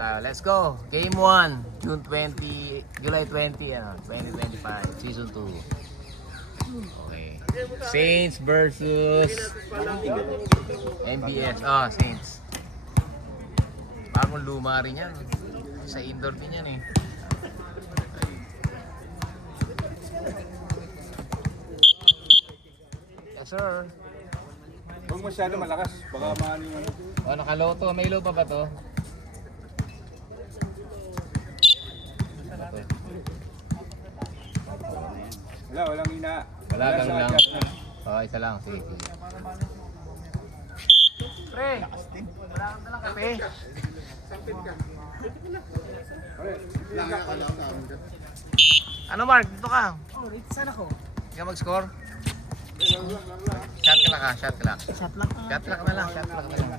tayo. Let's go. Game 1, June 20, July 20, 2025, Season 2. Okay. Saints versus MBS. Saints. Parang luma rin yan. Sa indoor din yan eh. Yes, sir. Huwag masyado malakas, baka maano yung ano. Nakaloto. May low pa ba to? Walang ina. Wala, ganun sa lang. adjustment. Isa lang. Sige. Pre, wala kang dalang kape. Ano Mark? Dito ka. Saan ako? Hindi ka mag-score? Shot ka lang ha, shot ka lang. Shot lang. Shot clock na lang, shot clock na lang.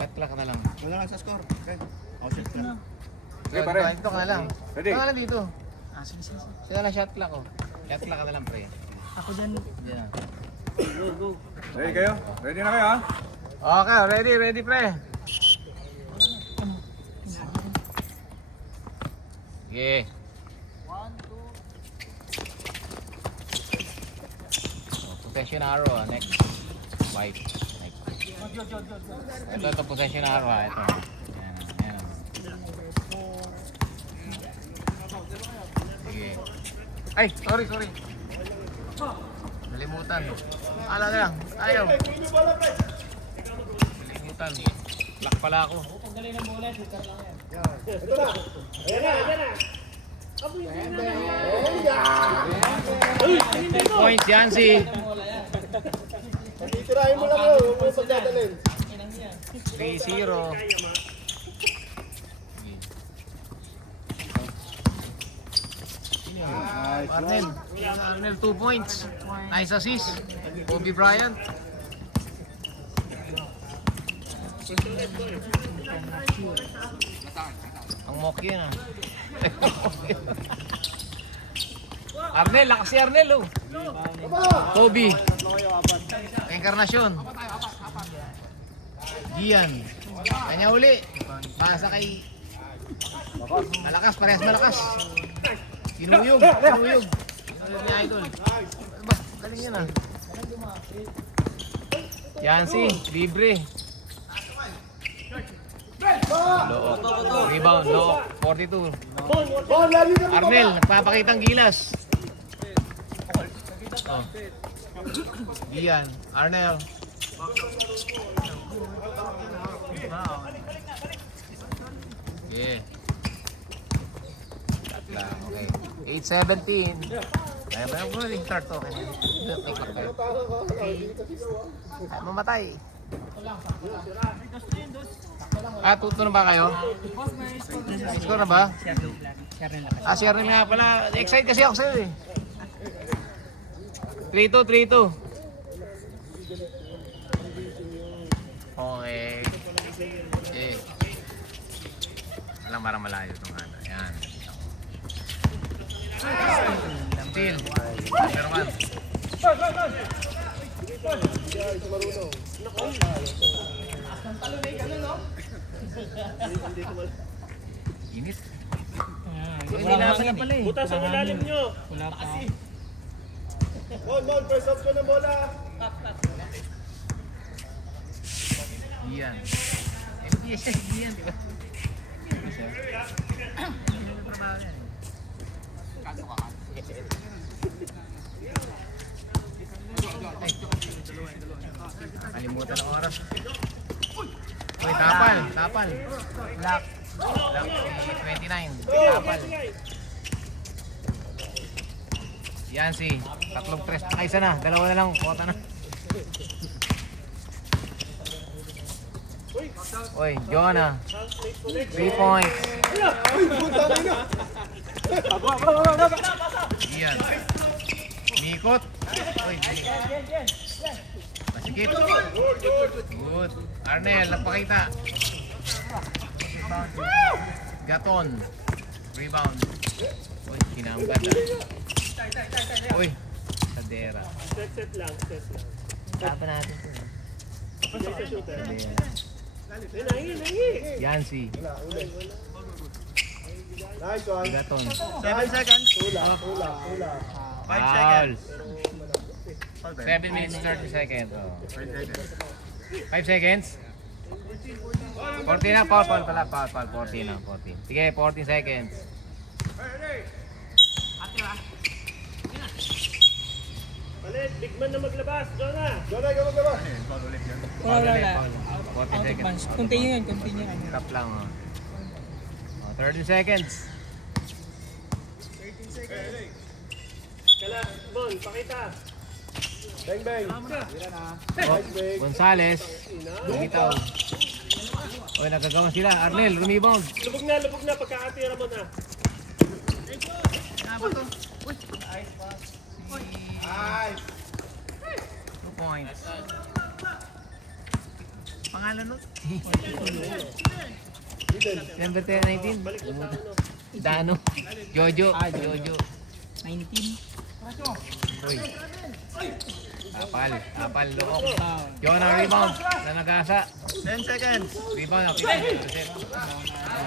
Shot clock na lang. Wala lang sa score. Okay. Oh, shit ka. Okay, pare. Dito ka na lang. Ready? Dito ka lang dito. Sige. Sila lang shot clock oh. Shot clock ka na lang pre. Ako dyan. Diyan. Ready kayo? Ready na kayo ha? Okay, ready pre. Sige. 1, 2. Possession arrow next. White. Next. Ito possession arrow ito. Yan. Sige. Ay, sorry. Nalimutan. Ala na lang. Ayaw. Nalimutan. Lock pala ako. Points yan si Titirahin mo lang yun. Huwag mo pagdadalhin. 3-0. Arnel 2 points. Nice assist. Kobe Bryant. Ang mock yun ah. Arnel, lakas si Arnel oh. Kobe. Encarnacion. Gian. Kanya uli. Pasa kay malakas, parehas malakas. Sinuyog niya idol. Ba, galing yan ah. Yancy, libre. Look. Rebound, look. 42. Arnel, nagpapakitang gilas. Gian, Arnel. Yeah. Okay. 8:17. Kaya ba yung rolling start to? May clock kayo. Mamatay. Tuto na ba kayo? Score na ba? Share na nga pala. Excited kasi ako sa'yo eh. 3-2. Okay. Alam marang malayo itong ano. Yan. Steal. Number 1. Init. Hindi na pala eh. Butas ang ilalim nyo. Wala pa. Mon, first off ko ng bola. Yan. MPS yan, di ba? Kalimutan ang oras. Uy, tapal. Black 29. Tapal. Yan si tatlong tres. Isa na, dalawa na lang. Kota na. Uy, Jonah. 3 points. Yan. Mikot. Uy, masikip. Good. Arnel, nagpakita. Gaton. Rebound. Uy, kinambad ah. Uy, sadera. Set lang. Tapa natin ito. Sadera. Yancy. Nice one. Bigaton. 7 seconds. Tula. Fouls. 7 minutes 30 seconds. Oh. 5 seconds. 14 na, foul pala, foul, 14 na, 14. Sige, 14 seconds. Palit, big man na maglabas. Jonah, ikaw maglabas. Wala. Out 40 of seconds. bounds. Continue. Tap lang, oh. Oh, 30 seconds. Kala, Bon, pakita. Bang, bang. Oh, Gonzales. Bumitaw. Oy, nagagawa sila. Arnel, rebound. Lubog na, pagkakatira mo na. Nice. 2 points. Pangalan nun? Number 10, 19. Dano. Jojo. Jojo. 19. Uy. Apal, look. Jonah rebound. Nanagasa. 10 seconds. Rebound.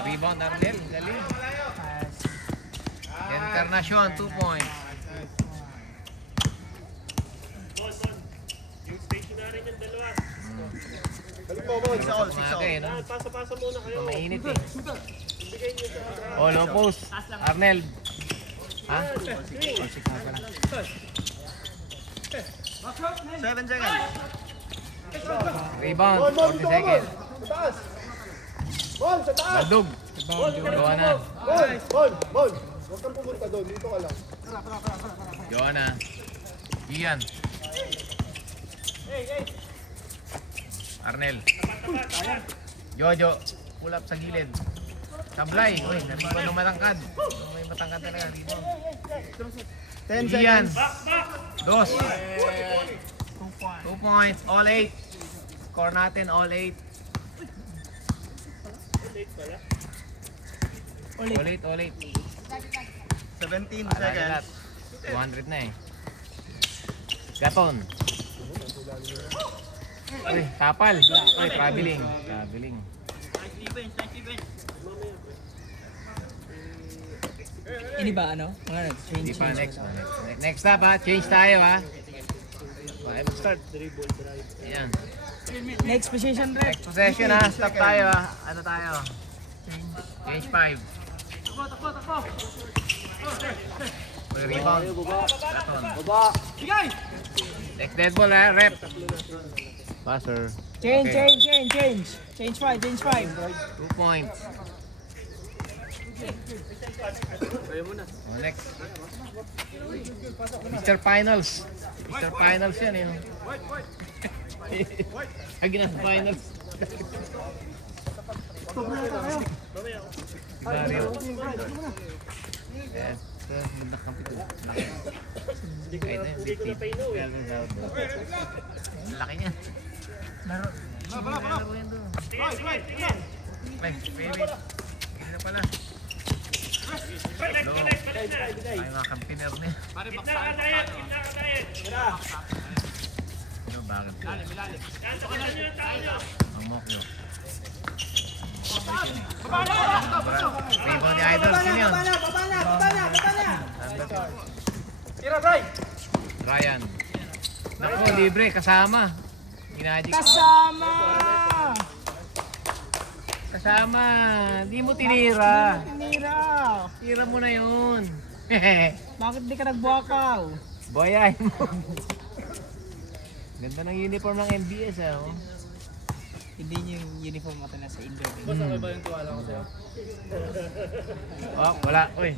Rebound, Arnel. Galing. Encarnacion, 2 points. Yung stationary ng dalawa. Balik mo, Bon. Okay, no? Pasa-pasa muna kayo. Mainit eh. Bigay niyo sa Oh, low post. Arnel. Ha? 7 seconds. Rebound, 40 seconds. Sa taas. Bon, sa taas. Baldog. Gawa na. Bon. Huwag kang pumunta doon. Dito ka lang. Gawa na. Ian. Arnel. Jojo. Pull up sa gilid. Sablay. Uy, nariba nung matangkad. May matangkad talaga. Rebound. 10 Ian. seconds. Dos. 2 points. All 8. Score natin all 8. All 8. 17 Para lahat. 200 na eh. Gaton. Uy, kapal. Uy, traveling. Ini ba ano? Hindi pa, next. Next up ha, change tayo ha. Start. Ayan. Next position rep. Next possession ha, stop tayo ha. Ano tayo? Change 5. Uy, rebound. Gaton. Next dead ball ha, rep. Passer. Change. Okay. Change 5. 2 points. Oh, next. Mr. Finals. Mr. Finals yan eh. Lagi na sa finals. Mario. Yes. Kahit na yung 50. Laki niya. Laro yan doon. Ay, baby. Hindi na pala. Ay, mga kampiner niya. Ano, bakit? Ang mokyo. Rebound ni Idol. Sino yun? Tira, Bray! Ryan. Naku, libre. Kasama. Ginajik. Kasama. Di mo tinira. Tira mo na yun. Bakit di ka nagbuwakaw? Boyay mo. Ganda ng uniform ng MBS ah. Oh. Hindi niyo yung uniform natin nasa indoor. Oh, wala. Uy.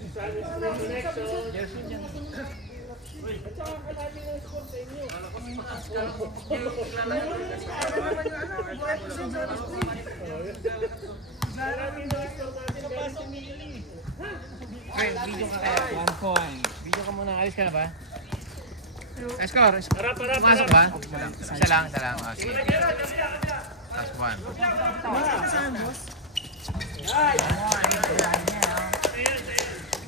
Wait, video ka kaya. 1 point. Video ka muna. Alis ka na ba? Score. Pumasok ba? Isa lang. Oh, sige. Last one.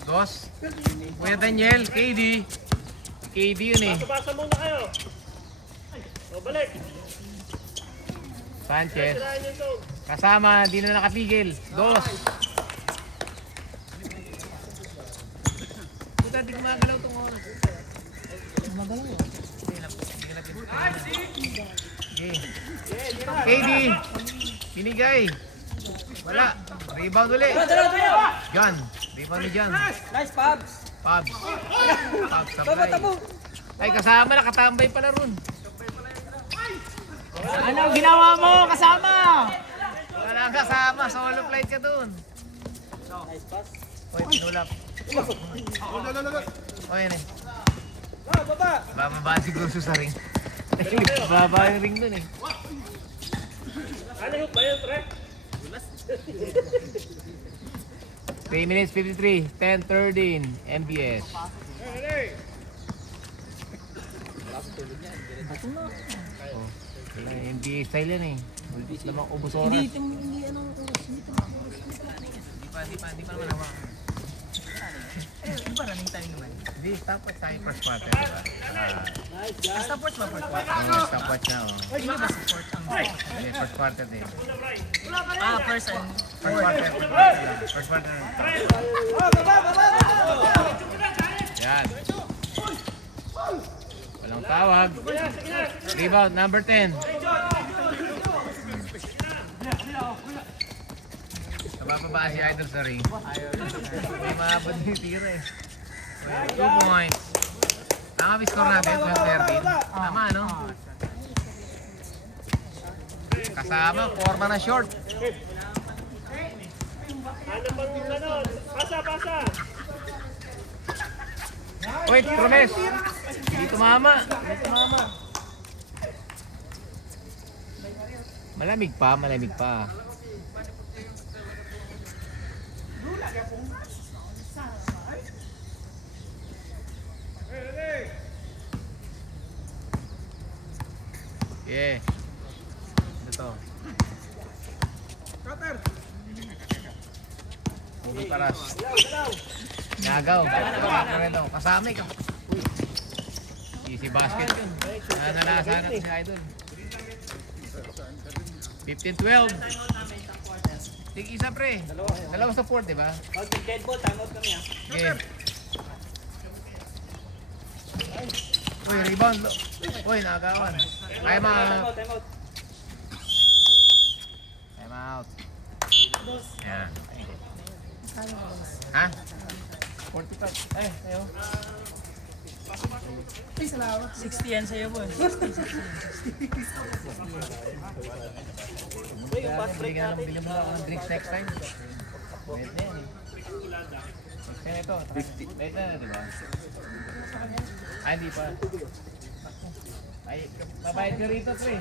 Dos. Kuya Daniel, KD. KD yun eh. Pasa muna kayo. O, balik. Sanchez. Tirahan yung zone. Kasama, di na nakatigil. 2. Puta, di gumagalaw itong oras. Magalaw. Okay. KD. Binigay. Wala. Rebound ulit. John. Rebound ni John. Nice, Pabs. Pabs. Pabs supply. Ay, kasama. Nakatambay pala ron. Ano ginawa mo? Kasama! Wala kang kasama. Solo flight ka dun. Uy, pinulap. Uy, yan eh. Bababa siguro sa ring. Bababa yung ring dun eh. Ano yung ba yun, pre? 3 minutes 53, 10-13, MBS. Oh, NBA style yan eh. Ultis naman ubos oras. Hindi ano oras. Hindi pa naman hawa. Di ba running time naman? Hindi, stopwatch tayo first quarter, diba? Stopwatch ba first quarter? Stopwatch na, oh. Hindi ba support ang Hindi, first quarter din. first and First quarter lang. First quarter. Yan. Walang tawag. Rebound, number 10. Nabababa si Idol sa ring. Hindi maabot yung tira eh. 2 points. Tama ba score natin? 12-13. Tama, no? Kasama, forma na short. Ano bang ano? Pasa! Wait, Promes. Dito mama. Dito mama. Malamig pa. Yeah. Ito. Ubi paras. Nagaw. Kasama ka. Easy basket yun. Nalasahan natin si Idol. 15-12. Tig isa pre. Dalawa sa 4, diba? dead ball, time out kami ah. Okay. Uy, rebound. Uy, nakagawan. Time out. Time out. Yan. Ha? 45. Ay, ayo. 60 yan sa'yo, boy. Bigyan mo ako ng drinks next time. Wait na yan eh. Next time ito. Wait na, di ba? Ay, hindi pa. Ay, mabayad ka rito, pre.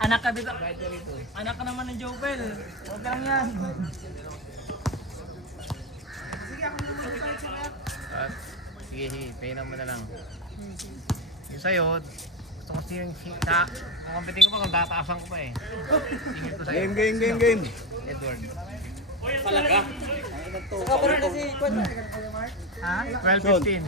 Anak ka dito. Mabayad ka rito. Anak ka naman ng Jopel. Huwag lang yan. Sige, painan mo na lang. Yung sa'yo, gusto ko yung kukumpitin ko pa kung tataasan ko pa eh. Tingin ko sa'yo. Game. Edward. Ha? 12-15.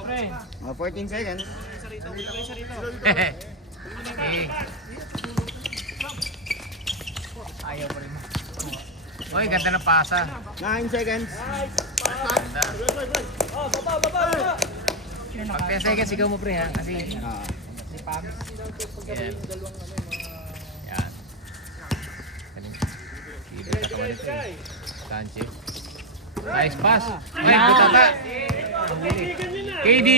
Pre. 14 seconds. Eh, Ayaw pa rin mo. Oy, ganda ng pasa. 9 seconds. Ganda. Pag 10 seconds, sigaw mo pre ha. Kasi, Si Pabs. yan. Yan. Sige, katawan nito eh. Sanchez. Nice pass. Oy, butata. KD.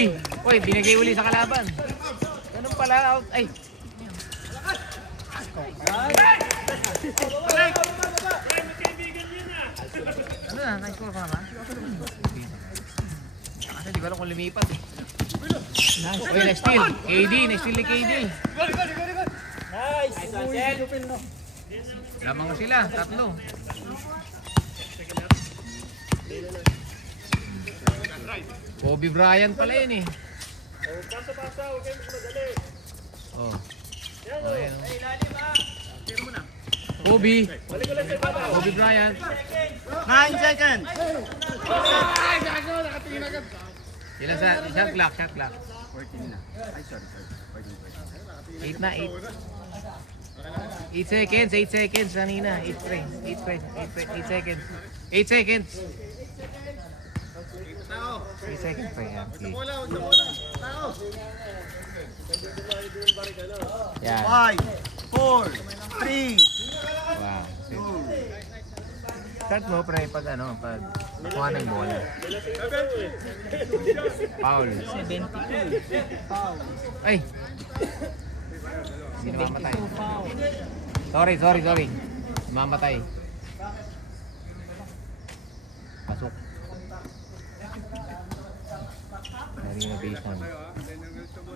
Oy, binigay uli sa kalaban. Ganun pala out. Ay. Ano na? Nice score pa naman? Kasi di ko alam kung lumipat eh. Oy, next steal. KD. Next steal ni KD. Nice! Lamang ko sila. Tatlo. Kobe Bryant pala yun eh. Pasa, huwag kayo madali. Oh. Oh, ayan. Kobe. Kobe Bryant. 9 seconds. Ilan sa shot clock, shot clock. 14 na. Ay, sorry. 14. 8 na, 8. 8 seconds, 8 seconds kanina. 8 pre, 8 pre, 8 seconds. 8 seconds. 8 seconds pre. Yan. Okay. Yan. 5, 4, 3, Wow. Start mo pre pag ano, pag nakuha ng bola. Foul. 72. Foul. Ay! Hindi mamatay. 72 foul. Sorry. Mamatay. Pasok. Marina Basin.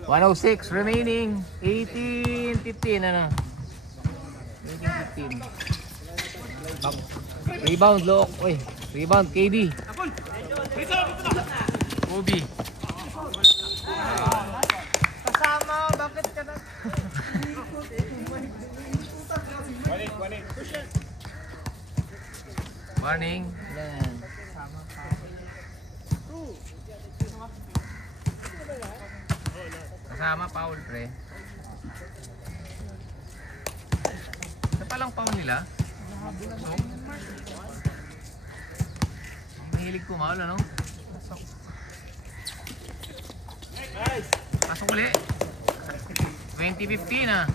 106 remaining. 18-15 ano? 18-15. Rebound lock. Uy, rebound KD. Kobe. Kasama, bakit ka na? Morning. Yan. Kasama foul pre. Ano palang foul nila? So, mahilig kumaul ano? Pasok ulit. 20-15 ah.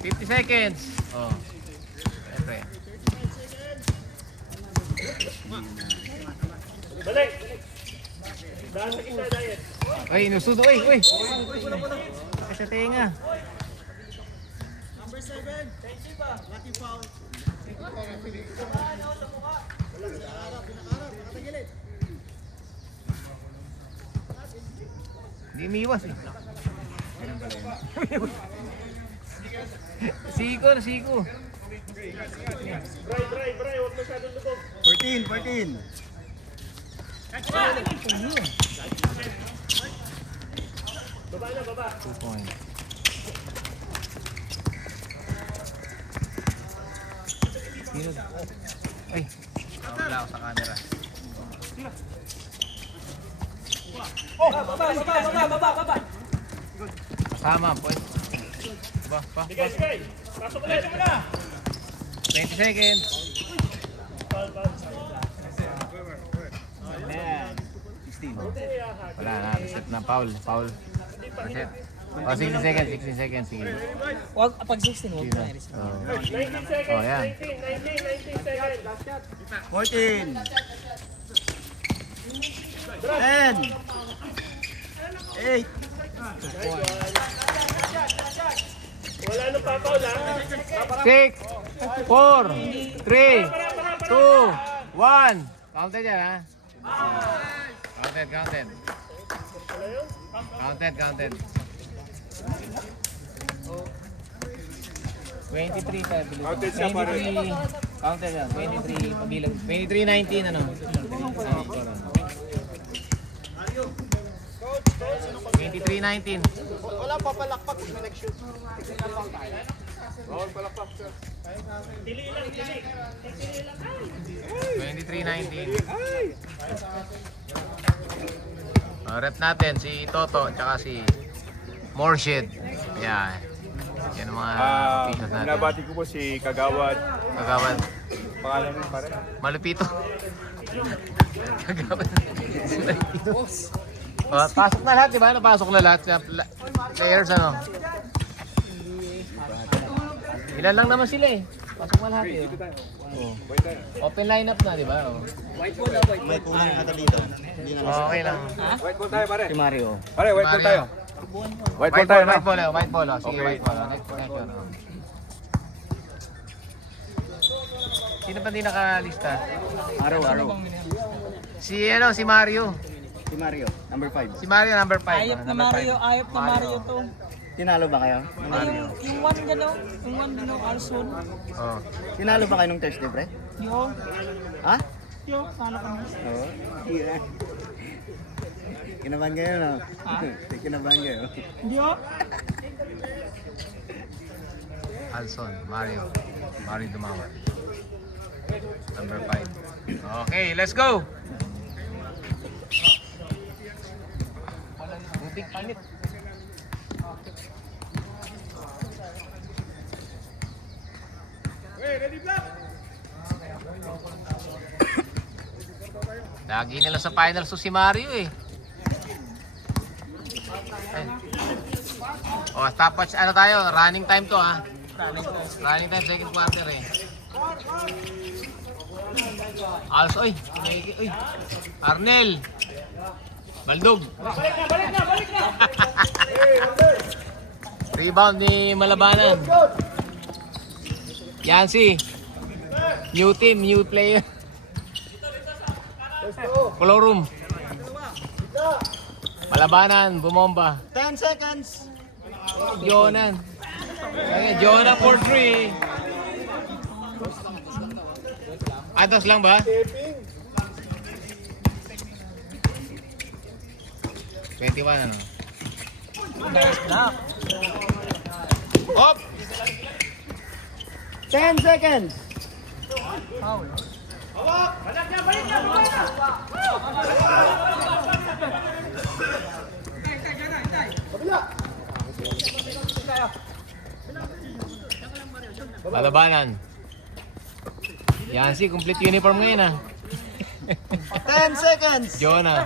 50 seconds. Oh. Siyempre. Balik! Daan sa kita, Diet. Uy, inusudo. Uy! Ay, sa tenga. Hindi umiiwas eh. Siko. Bray, huwag masyadong lubog. 14. Baba. 2 points. Sino? Ay, wala ako sa camera. Baba. Kasama, boy. Ba. Sige. Pasok ulit. 20 seconds. Wala na, reset na. Foul. Reset. Oh, 16 seconds. Sige. Wag, pag 16, wag Sige na na. i-reset. 19 seconds. Oh, yan. 19 seconds. 14. 10. 8. Wala nang papaw na. 6, 4, 3, 2, 1. Counted yan, ha? Counted. Counted. 23 sa bilis. Counted siya, pare. 23. Counted yan. 23 pabilang. 23-19 ano? 23-19. Wala pa palakpak kung nag-shoot. Bawal palakpak, sir. 23-19. Rep natin si Toto tsaka si Morshid. Yan. Yan ang mga pieces natin. Binabati ko po si Kagawad. Kagawad. Pangalan mo pare? Malupito. Kagawad. Pasok na lahat, di ba? Napasok na lahat. Players, ano? Ilan lang naman sila eh. Pasok na lahat eh. Oh. Open lineup na, di ba? Oh. May kulang ata dito. Okay lang. White ball tayo, pare. Si Mario. Pare, white ball Mario. tayo. White ball tayo, no? White ball. Oh. Sige, Okay. white ball. Next yun. Oh. Sino pa di nakalista? Araw. Si Mario. Si Mario, number 5. Si Mario number 5. Ayop na Mario to. Tinalo ba kayo? Yung one gano'n, Alson. Oh. Tinalo ba kayo nung Thursday, pre? Yo, Ha? talo kami. Oo. Yeah. Kinabahan kayo, no? Kinabahan kayo. Yo. Alson, Mario Dumawat. Number 5. Okay, let's go! Big panit. Lagi nila sa finals to si Mario eh. Oh, stopwatch ano tayo? Running time to ha. Running time second quarter eh. Also, oy. Oy. Arnel. Baldog. Balik na. Rebound ni Malabanan. Yancy. New team, new player. Color room. Malabanan, bumomba. 10 seconds. Jonan. Okay, Jonan for 3. Atos lang ba? 21 ano? Nice block. Op! 10 seconds. Foul. Malabanan. Yancy, complete uniform ngayon ah. 10 seconds. Jonah.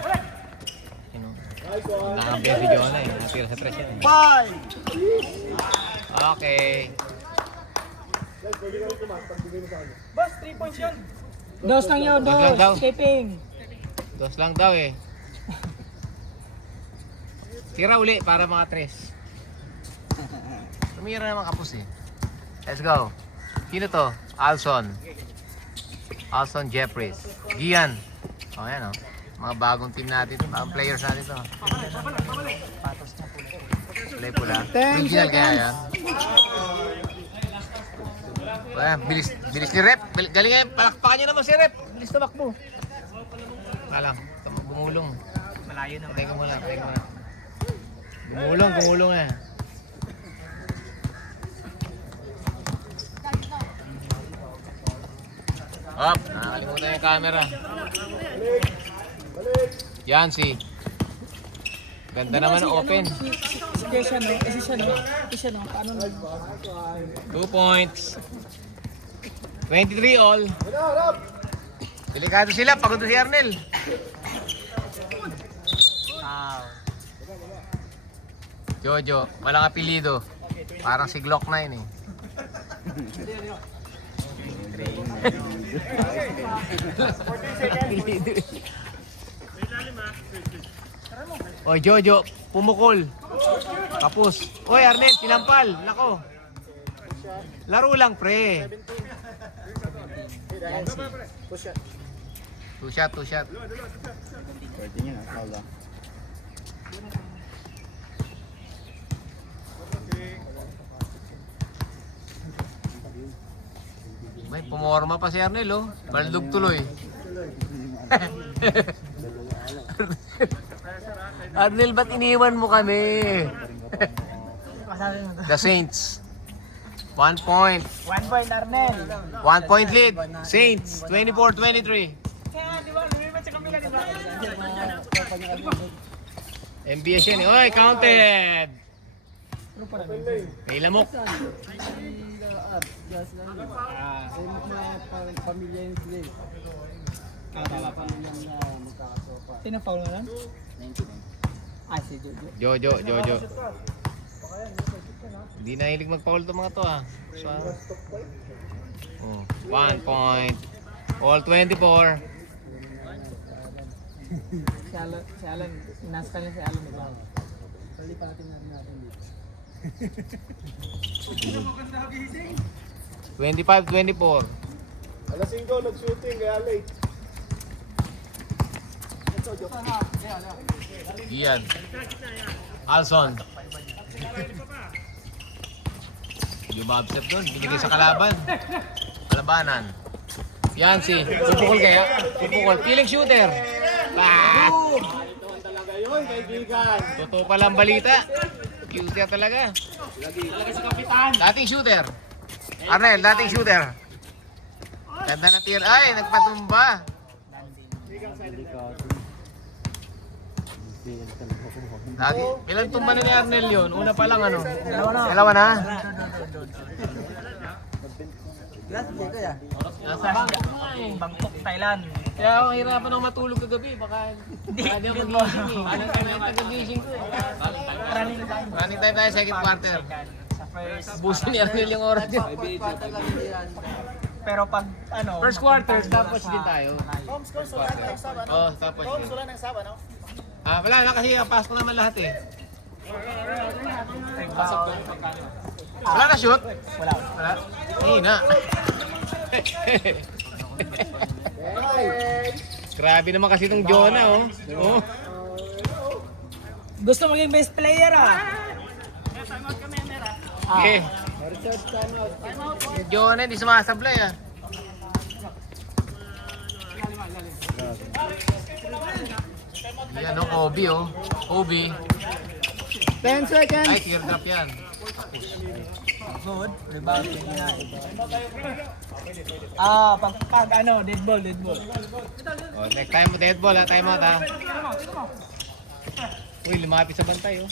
Nakakampiyan si Jonah eh. Natira sa tres yan eh. 5. Okay. Boss, 3 points yun. Dos lang yun, Dos lang daw. dos. Shipping. Dos lang daw eh. Tira uli para mga tres. Tumira naman kapos eh. Let's go. Sino to? Alson. Alson Jeffries. Gian. O yan o. Mga bagong team natin. Bagong players natin to. Play pula. 10 Original kaya seconds. yan. Ayan, bilis ni Rep. Galing nga, palakpakan nyo naman si Rep. Bilis tumakbo. Alam, gumulong. Malayo naman. Teka muna. Gumulong eh. Up, nakakalimutan yung camera. Yancy. Ganda naman ang open. Si Kesha, no? Si siya, no? Si siya, no? Paano na? 2 points. 23 all. Delikado sila, pagod si Arnel. Jojo, walang apelido. Parang si Glock 9 eh. Oy Jojo, pumukol. Kapus. Oy Arnel, sinampal. Nako. Laro lang pre. Two shot. May pumorma pa si Arnel oh. Baldog tuloy. Arnel, ba't iniwan mo kami? The Saints. 1 point. 1 point, Arnel. 1 point lead. Saints. 24-23. Kaya, di ba? Lumipat sa kamila, di ba? MBS yan eh. Oy, counted. May lamok. Sino foul nga lang? Ah, si Jojo. Jojo. Hindi nahilig mag-foul to mga to ah. So, 1 point. All 24. Si Alan, inaskal niya si Alan, di ba? Palipatin natin dito. 25-24. Alas 5, nag-shooting, kaya late. Ian. Alson. Lumabsep doon. Binigay sa kalaban. Kalabanan. Yancy. Pupukol kaya? Pupukol. Feeling shooter. Ah! Talaga yun, kaibigan. Totoo palang balita. Shooter talaga. Lagi sa kapitan. Dating shooter. Arnel, dating shooter. Ganda na tira. Ay, nagpatumba. Lagi. Ilan tumba na ni Arnel yun? Una pa lang ano? Dalawa na. Dalawa na? Nasa Bangkok nga eh. Bangkok, Thailand. Kaya ako hirapan ako matulog kagabi. Baka hindi ako magising eh. Anong time na kagagising ko eh. Running time tayo, second quarter. Sa first. Busin ni Arnel yung oras yun. Pero pag ano. First quarter, stopwatch din tayo. Homes ko, wala na yung saba, no? Oo, stopwatch din. Wala na yung saba, no? Wala na kasi pasok naman lahat eh. Wala na shoot? Wala. Wala. Hina. Grabe naman kasi itong Jonah oh. Oh. Gusto maging best player, ah. Okay. Jonah hindi sumasablay ah. Yan oh, Kobe oh. Kobe. 10 seconds. Ay, teardrop yan. Good. Rebound. Pag ano, dead ball. Oh, next time mo dead ball ha, time out ha. Uy, lumapit sa bantay oh.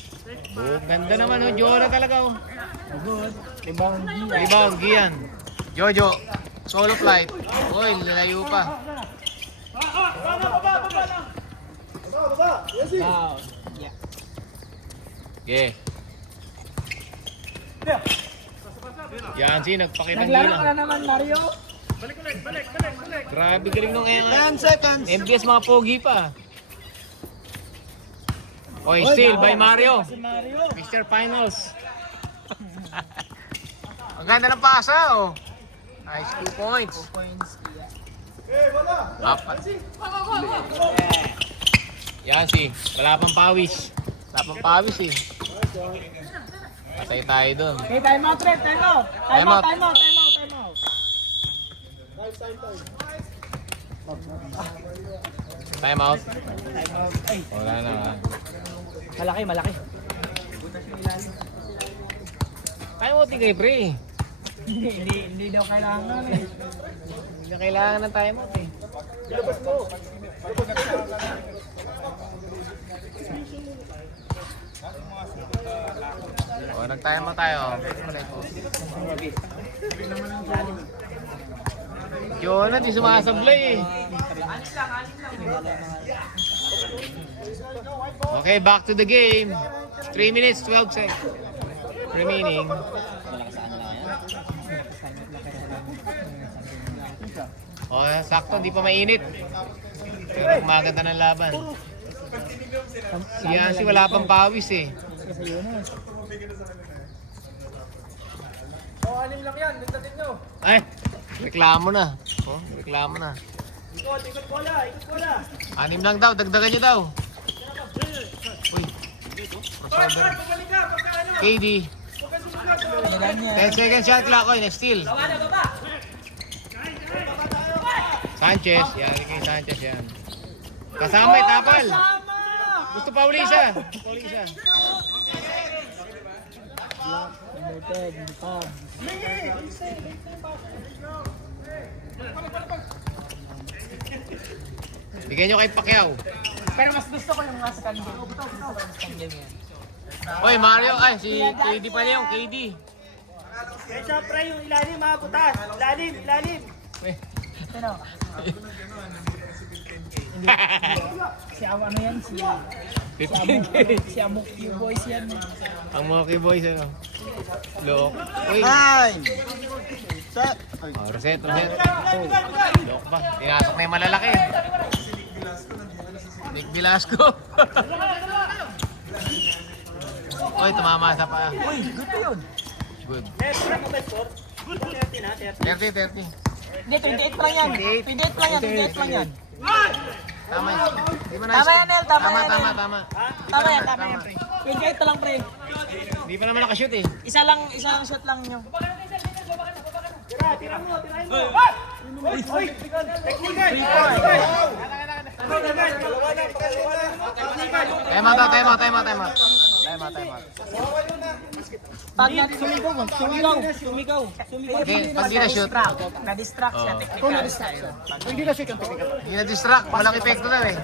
Oh, ganda naman oh, Jonah talaga oh. Good. Rebound. Rebound, Gian. Jojo, solo flight. Uy, lalayo pa. Wow. Yeah. Okay. Yan si, nagpakita Naglaro ka nila. na naman, Mario. Grabe galing nung 10 seconds. MBS mga pogi pa. Oy, steal by Mario. Si Mario. Mr. Finals. Ang ganda ng pasa oh. Nice 2 points. Points. Apat. Yan si, wala pang pawis. Wala pang pawis eh. Patay tayo dun. Okay, time out, Red. Time out. Time out. Time out. Ay, Wala na. malaki. Time out din kay pre. Hindi daw kailangan eh. Hindi na kailangan ng time out eh. O, nag-time out tayo. Jonah, di sumasablay eh. Okay, back to the game. 3 minutes, 12 seconds remaining. O, sakto, di pa mainit. Pero maganda ng laban. Si Yancy wala pang pawis eh. Anim lang yan. Bintatin nyo. Ay, reklamo na. Oh, reklamo na. Ikot bola. 6 lang daw, dagdagan nyo daw. Uy, crossover. KD. 10 seconds shot clock, oy, next steal. Sanchez, yan kay Sanchez yan. Kasama itapal. Gusto pa uli isa. Bigyan nyo kay Pacquiao. Pero mas gusto ko yung nasa kanila. Oy, Mario, ay, si KD pala yung KD. Kesa pre yung ilalim mga butas. Ilalim. Ano? Si ano yan? Si Amok Q Boys yan. Ang Moki Boys, ano? Look. Uy. Set. Oh, reset. Look ba? Tinasok na yung malalaki. Nick Velasco. Oy, tumama sa pa. Uy, good yun. Good. Next, ano ba score? 30 na, 30. 30. Hindi, 28 lang yan. 28 lang yan. Tama yun. Di ba Tama yan, El. Tama yan, El. Tama. Tama yan, pre. 28 na lang, pre. Di pa naman nakashoot eh. Isa lang shot lang nyo. Tira mo. Time out. Pag sumigaw. Okay, pag di na-shoot. Na-distract siya, Oh. technical. Hindi na shoot yung technical. Hindi na-distract, walang epekto na eh.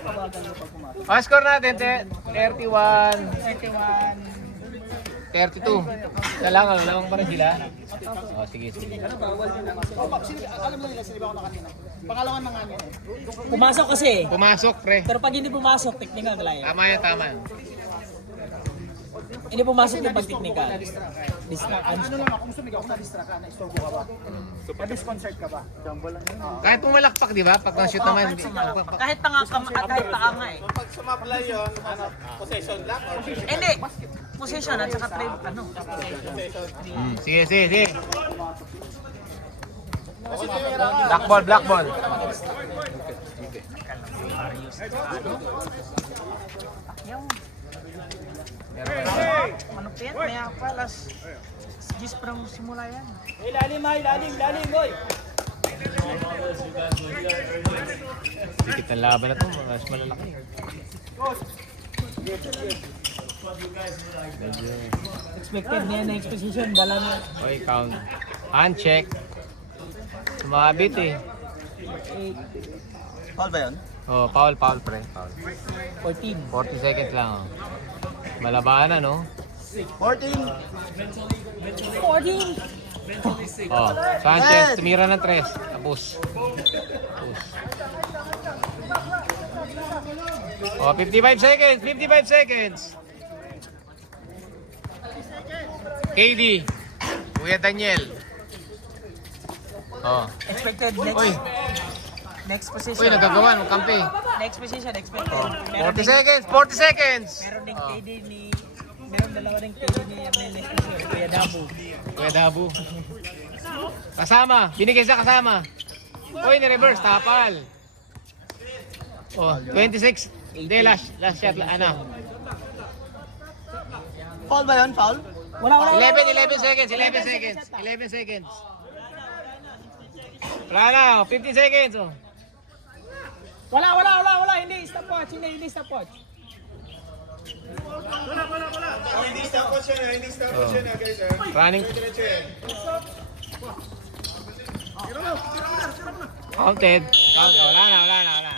O, score natin, 31, 32. Lamang pa rin sila. O, sige. Alam mo nila, siniba ko na kanina. Pangalawan na nga niya. Pumasok kasi. Pumasok, pre. Pero pag hindi pumasok, technical talaga. Tama yan, tama. Hindi pumasok yung pag technical. Distract. Ano lang ako, kung sumigaw ako na-distract ka, na-istorbo ka ba? Na-disconcert ka ba? Kahit pumalakpak, di ba? Pag na-shoot naman, hindi. Kahit tanga ka, kahit tanga nga eh. Pag sumablay yun, possession lang or Hindi. Position at saka trade, ano. Sige. Black ball. Manupit, may apalas. Gis from simula yan. ilalim, boy. Sikit ang laban na ito, mas malalaki. Expected niya next position, dala na. Okay, count. Hand check. Sumabit eh. Foul ba yun? Oh, foul, pre. Foul. 14. 40 seconds lang. Oh. Malabanan, no? 14. Oh, Sanchez, tumira ng 3. Tapos. Oh, 55 seconds. KD. Kuya Daniel. Oh. Expected Uy, next position. nagagawa ng kampi. Next position expected. Oh, Meron 40 ding- seconds, 40 seconds. Meron ding Oh, KD ni meron dalawa ding KD ni next position, Kuya Dabu. Kuya Dabu. Kasama, binigay sa kasama. Uy, ni-reverse, tapal. Oh, 26. Hindi, last shot, ano. Foul ba yun? Foul? Wala. 11 seconds. Wala na, 15 seconds. Oh. Wala. Hindi stopwatch. Running. Counted. Wala na.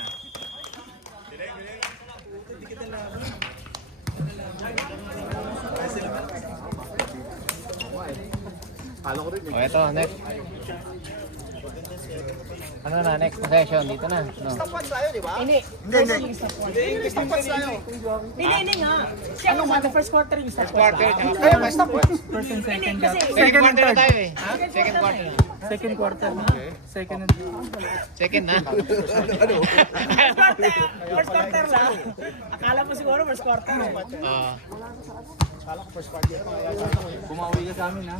Oh, ito, next. Ano na, next possession, dito na. No. Stopwatch tayo, di ba? Hindi. Hindi, stopwatch tayo. Hindi nga. Ano nga, the first quarter yung stopwatch. Quarter, tsaka Kaya may stopwatch. First and second. second quarter na tayo eh. Ha? Second quarter na. Second quarter na. Second na. First quarter lang. Akala mo siguro first quarter. Ah. Bumawi ka sa amin ha.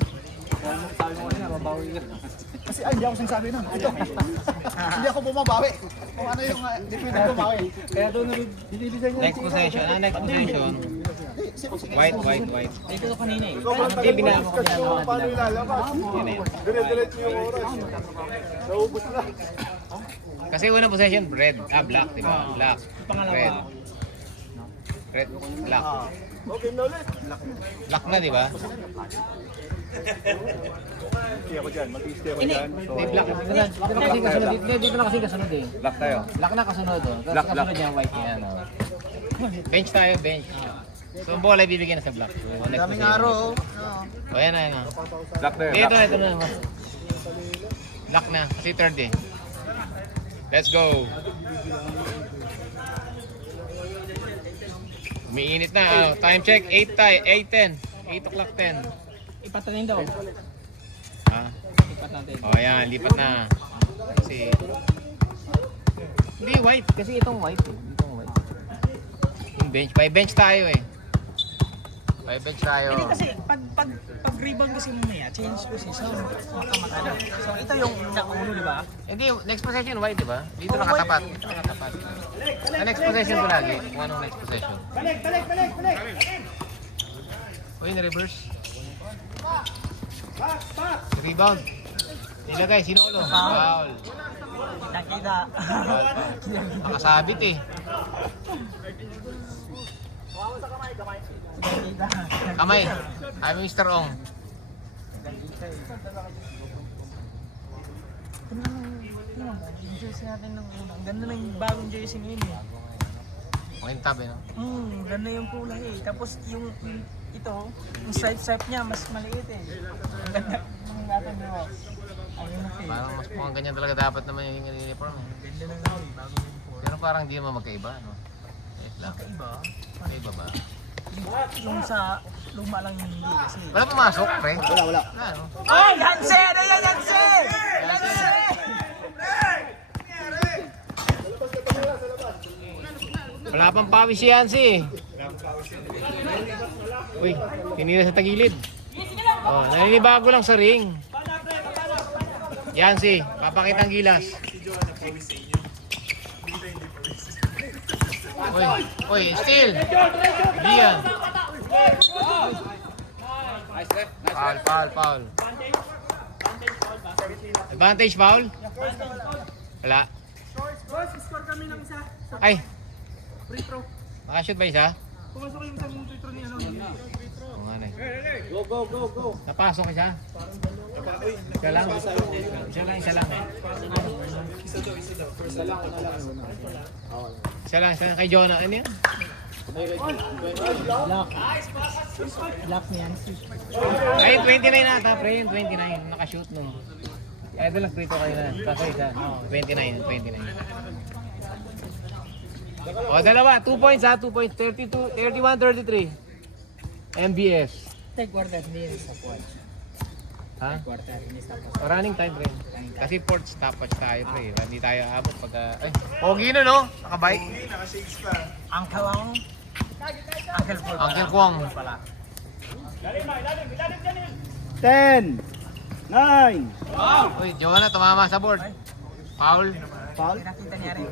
Sabi mo kanina, babawi ka. Kasi hindi ako sinasabi nun. Ito. Hindi ako bumabawi. Kung ano yung hindi pwede bumawi. Kaya doon nililisan niya. Next possession. Next possession. White. Ito to kanina eh. Hindi, binama ko na. Paano ilalabas? Dire-diretso yung oras. Naubos na. Kasi unang possession, red. Black, di ba? Black. Red. Black. Okay na ulit. Black na, di ba? Stay ako dyan. Mag-stay ako dyan. Hindi, black. Dito na kasi kasunod eh. Black tayo. Black na kasunod oh. Tapos Black. kasunod niya white yan oh. Bench tayo, bench. So ang bola ibibigyan na sa black. Daming araw oh. O yan na. Black tayo. Ito na. Black na, kasi third eh. Let's go. Umiinit na. Time check, 8:10. 8 o'clock 10. Ipat na rin daw. Ha? Ipat natin. O yan, lipat na. Kasi... Hindi, white. Kasi itong white eh. Itong white. Yung bench. By bench tayo eh. By bench tayo. Hindi kasi pag rebound kasi mamaya, change position. Makamatalo. So ito yung nakulo, di ba? Hindi, next possession white, di ba? Dito nakatapat. Dito nakatapat. Sa next possession ko lagi. Kung anong next possession. Balik. Uy, na-reverse. Rebound. Nilagay, sinolo. Foul. Kita-kita. Nakasabit eh. Kita. Kamay. I'm Mr. Ong. Yung jersey natin ng una. Ang ganda na yung bagong jersey ngayon eh. Mga tab eh, no? Ganda yung kulay eh. Tapos yung ito, yung stripe niya mas maliit eh. Ang ganda ng natin mo. Ayun na eh. Parang mas mukhang ganyan talaga dapat naman yung uniform. Eh. Ganda na nga eh, bagong uniform. Pero parang hindi naman magkaiba, no? Wait lang. Kakaiba. Magkaiba ba? Yung sa luma lang yung hindi kasi. Wala pumasok, pre? Wala. Wala, no? Oh! Yansen! Ayan, Yansen! Yansen! Wala pang pawis si Yancy. Uy, tinira sa tagilid. Oh, naninibago lang sa ring. Yancy, papakita ang gilas. Uy, still. Hindi yan. Foul. Advantage foul? Wala. Boss, score kami ng isa. Ay, Free throw. makashoot ba isa? Pumasok yung isang free throw ni ano. Oo nga na eh. Go. Napasok siya? Isa lang? Isa lang. Isa lang kay Jonah. Ano yan? Lock niyan. Ay, 29 nata, pre. Yung 29. Nakashoot no. Ay, doon lang prito kayo na. Kaso isa. 29. O, dalawa. 2 points ha. 2 points. 31-33. MBS. Take quarter, hindi rin sa quad. Ha? Quarter, hindi sa quad. Running time, pre. Kasi fourth stoppage tayo, pre. Hindi tayo abot pagka... Ay, pogi no, no? Nakabike. Uncle Wong. Uncle Paul. Uncle Kwong. Pala. 10, 9. Uy, Jonah, tumama sa board. Foul. Foul. Nakita niya rin.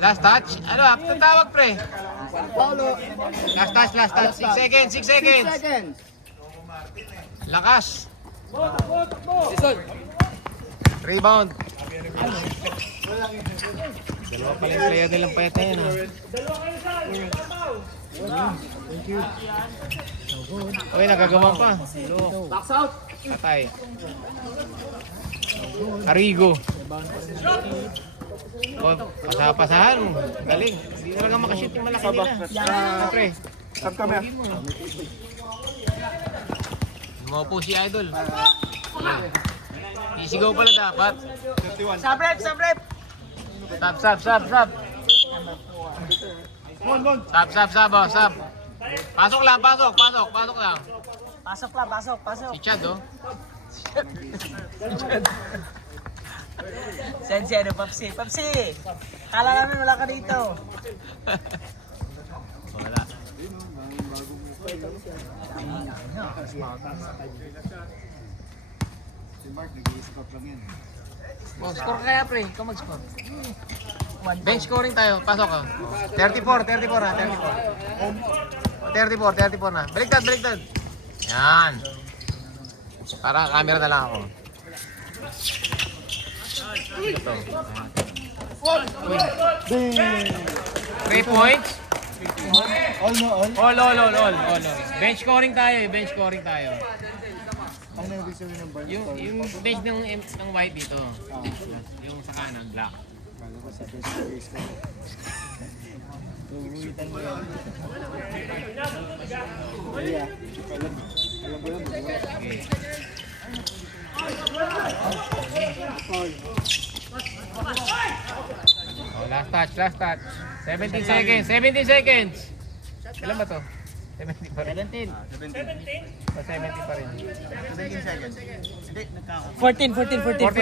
Last touch. Ano, tatawag, pre. Paulo. Last touch. 6 seconds. 6 seconds. Lakas. Rebound. Dalawa pala yung player nilang payat na yan, ha? Uy, nagagawa pa. Box out. Patay. Arigo. O, pasahan. Galing. Hindi talaga makashoot yung malaki nila. Siyempre. Sab kami. Umupo si Idol. Isigaw pala dapat. Sabrep! Sab. Sab. Pasok lang. Pasok lang. Pasok. Si Chad, oh. Sensi, ano, Papsi? Kala namin wala ka dito. Wala. Si Mark, nag-iisip lang yan. Oh, score kaya, pre. Ikaw mag-score. Bench scoring tayo. Pasok, oh. 34 na. 34 na. Baliktad. Yan. Para camera na lang ako. Ito. Uy. 3 points. All no, all. All. Bench scoring tayo. Ang nabig sabihin ng bar. Yung bench ng white dito. Yung sa kanan, black. Kala ko sa first place ko. Tuwitan mo yan. Yeah. Alam ko yan. Okay. Oh, last touch. 17 seconds. Ilan ba to? 17 pa rin. 17 pa rin. 17 seconds. 14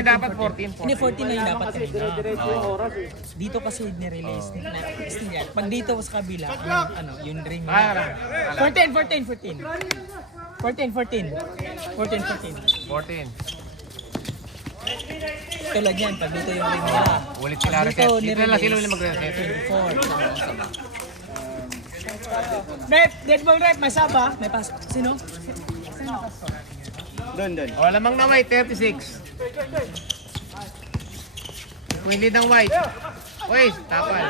dapat 14. Hindi, 14 na yung dapat kanina. Dito kasi nirelease. Pag dito sa kabila, yung ring. 14. 14. Tulad yan, pag dito yung ring nila. Ulit sila reset. Dito na lang sila ulit mag-reset. 24. Rep, dead ball rep, may saba. May pasok. Sino? Doon. O, lamang na white, 36. Kung hindi ng white. Uy, tapal.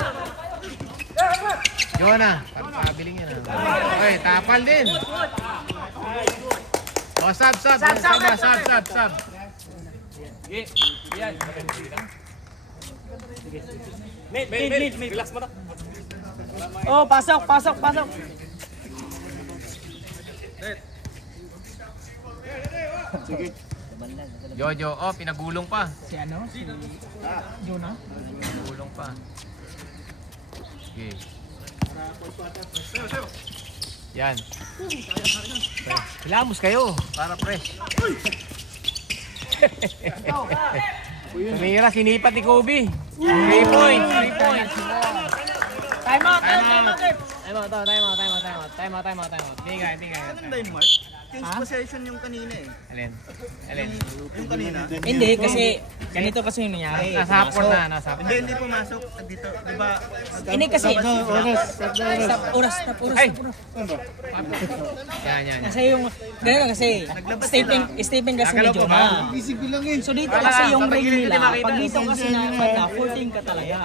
Jonah, pabiling yan ah. Okay, tapal din. O, sub. Yan. Mid. Relax mo na. Oh, pasok. Jojo, oh, pinagulong pa. Si ano? Si Jonah? Pinagulong pa. Okay. Yan. Hilamos kayo para fresh. Tumira, sinipat ni Kobe. 3 points. Time out. Time out. Tingay. Maganda yung mark. Change possession yung kanina eh. Alin? Yung kanina. Hindi, kasi ganito kasi yung nangyari. Nasa hapon na. Hindi pumasok. Dito, di ba? Hindi kasi. Oras. Yan. Kasi yung, gano'n kasi, Stephen kasi ni Jonah. So dito kasi yung ring nila, pag dito kasi na 14 ka talaga.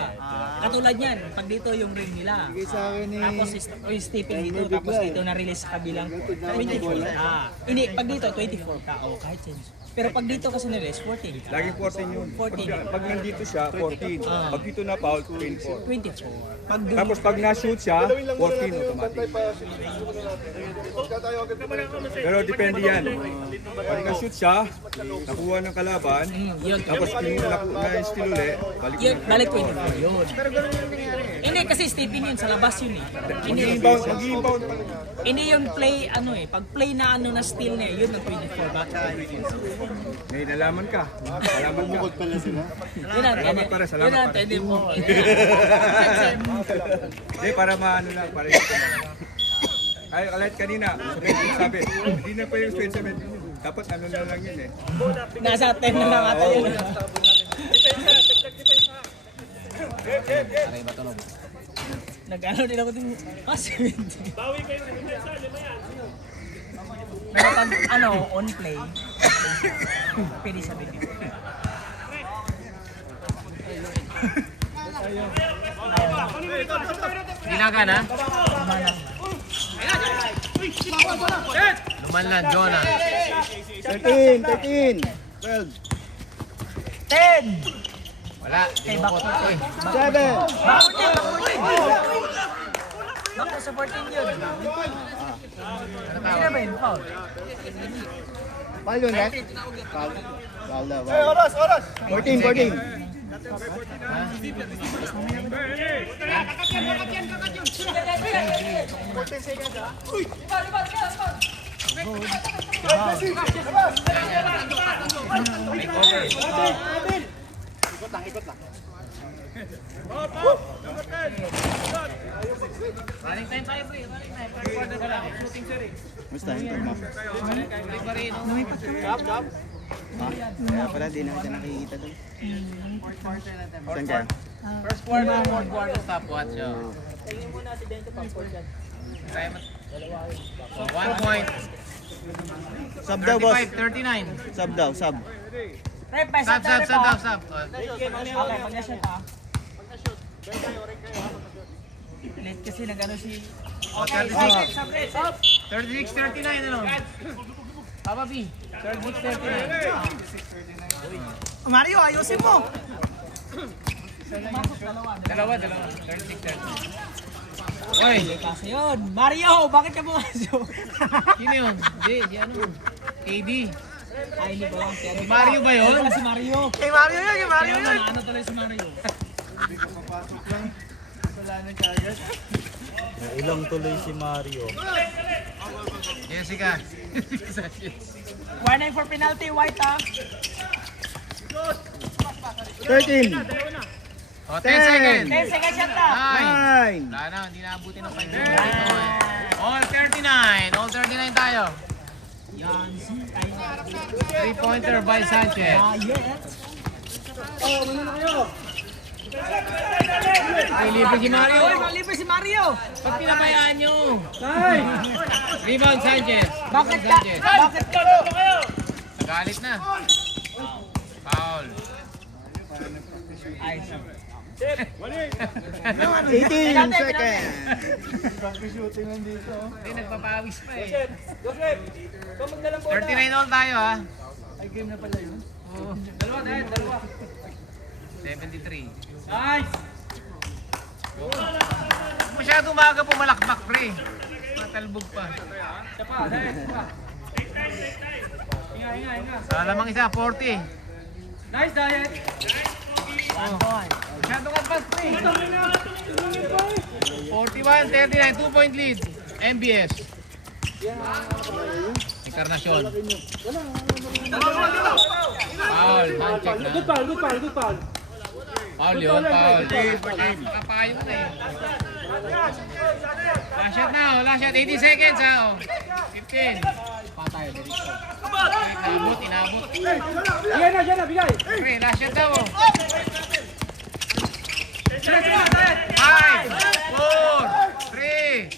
Katulad yan, pag dito yung ring nila. Tapos Stephen dito, tapos dito na-release sa kabilang 24 ka. Hindi, pag dito 24 ka, kahit change. Pero pag dito kasi na-release, 14 ka. Laging 14 yun. 14. Pag nandito siya, 14. Pag dito na foul, 24. 24. Pag dun, Tapos pag na-shoot siya, 14 automatic. Pero depende yan. Pag na-shoot siya, nakuha ng kalaban, yun. tapos na-steal ulit, balik Yun, na. balik 24 yun. Hindi kasi Stephen yun, sa labas yun eh. Mag-inbound. Hindi yung play, pag play na na steal na yun, ng 24 back. May nalaman ka. Nalaman ka. Yun ang Salamat pare, salamat yun ang pare. pwede mo. Hindi, para maano lang. Para ay, kalit kanina, sabi, hindi na pa yung Spencer. Dapat ano na lang yun eh. Nasa 10 na lang ata yun. Aray, matunog. Nag-ano din ako din. 70. Bawi kayo ng depensa, 5 yan. Pero pag on play, pwede sabihin. Ginaga na? Lumanlan, Jonah. 13. 12. 10! Wala, dinukot ito eh. 7. Back to 14 yun. Sino ba yun? Foul? Paul yun, eh? Paul daw. Oras! 14. Running time tayo, pre. Running time. Third quarter ka lang. Shooting sir eh. Basta, ito mo. Tuloy pa rin. Kaya pala, di na kita nakikita doon. Saan ka? First quarter, fourth quarter, stopwatch. Tingin mo na si Dento pang 4 dyan. So, 1 point. Sub daw, boss. 35-39. Sub daw, sub. Rep, may Sub. Okay, pag na-shoot ha. Late kasi nag-ano si... Okay, 36-39 ano? Papa B. 36-39. Mario, ayusin mo! Dalawa. 36-39. Oy, Kasi yun. Mario, bakit ka pumasok? sino yun? Hindi, si ano? KD. Ay, hindi ko lang. Si Mario ba yun? Si Mario. Kay Mario yun! Ano tuloy si Mario? Ilang tuloy si Mario. Jessica. Warning for penalty, White ha. 13. O, 10 seconds. 10 seconds shot na. 9. Wala na, hindi naabutin ng 5 seconds. All 39. All 39 tayo. Yan. 3-pointer by Sanchez. Libre si Mario. Libre si Mario. Ba't pinabayaan nyo? Rebound Sanchez. Bakit ka? Sanchez. Bakit ka? Nagalit na. Foul. Ay, 18 seconds. Shooting lang dito. Hindi, nagpapawis pa eh. Joseph, ikaw magdalang bola. 39 all tayo ha. Ay, game na pala yun. Oo. Dalawa. 73. Nice! Masyado umaga pumalakpak pre. Matalbog pa. Isa pa, nice. Isa pa. Inga. Sa lamang isa, 40. Nice, Diet. Masyado ka pas pre. 41-39, 2-point lead. MBS. Encarnacion. Foul, man check na. Good foul. Foul yun, foul. Kapayo na eh. Last shot na oh, last shot. 80 seconds ha oh. 15. Patay, inabot. Yan na, bigay. Pre, last shot daw oh. 5, 4, 3,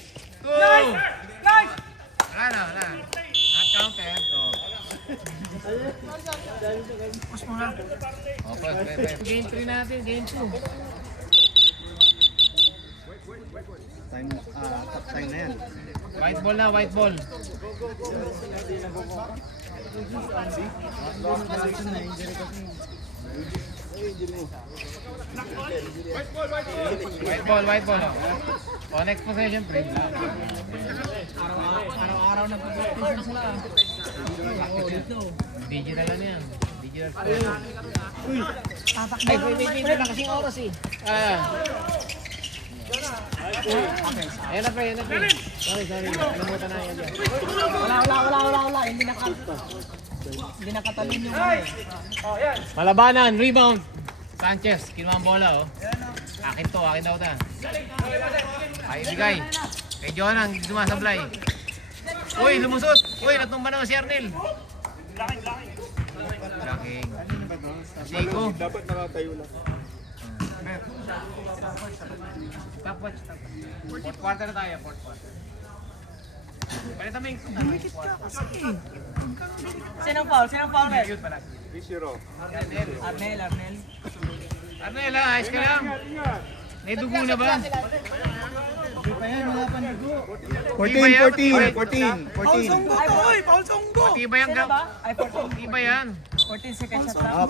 2, Nice! wala. Not counted. Oh. Push mo na. Oh, pre. Game 3 natin, game 2. Time, top time na yan. White ball na, white ball. White ball. Oh, next possession, pre. Araw-araw na pag-position sila. Digital na yan. Digital score. Ay, wait na kasing oras eh. Ayan na, pre. Sorry. Nalimutan na yan. Wala. Hindi nakatalon yung ano eh. Malabanan, rebound. Sanchez, kinuha ang bola oh. Akin daw ta. Ay, bigay. Kay Jonah, hindi sumasablay. Uy, lumusot. Uy, natumba naman si Arnel. Blocking. Siko. Dapat nakatayo lang. Top watch. Fourth quarter na tayo, fourth quarter. Palita mo yung Sinong foul? Red? Yun pala. 3-0. Arnel. Arnel ha, ayos ka lang. May dugo na ba? Hindi pa yan, wala pa dugo. 14. Paul Songgo! Matibay ang Sino ba? Ay, 14. Matibay yan. 14 seconds shot lang.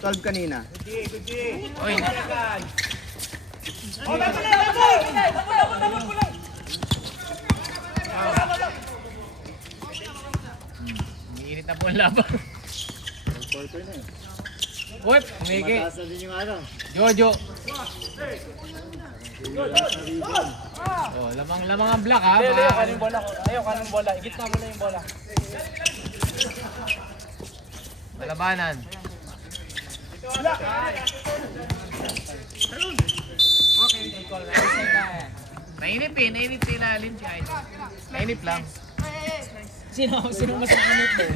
12 kanina. Uy. Umiinit na po ang laban. Uy, umigi. Jojo. Oh, lamang ang block ha. Kanong bola. Kanong bola. Igit na mo na yung bola. Malabanan. Nainip sa ilalim si Idol. Nainip lang. Sino mas mainit mo?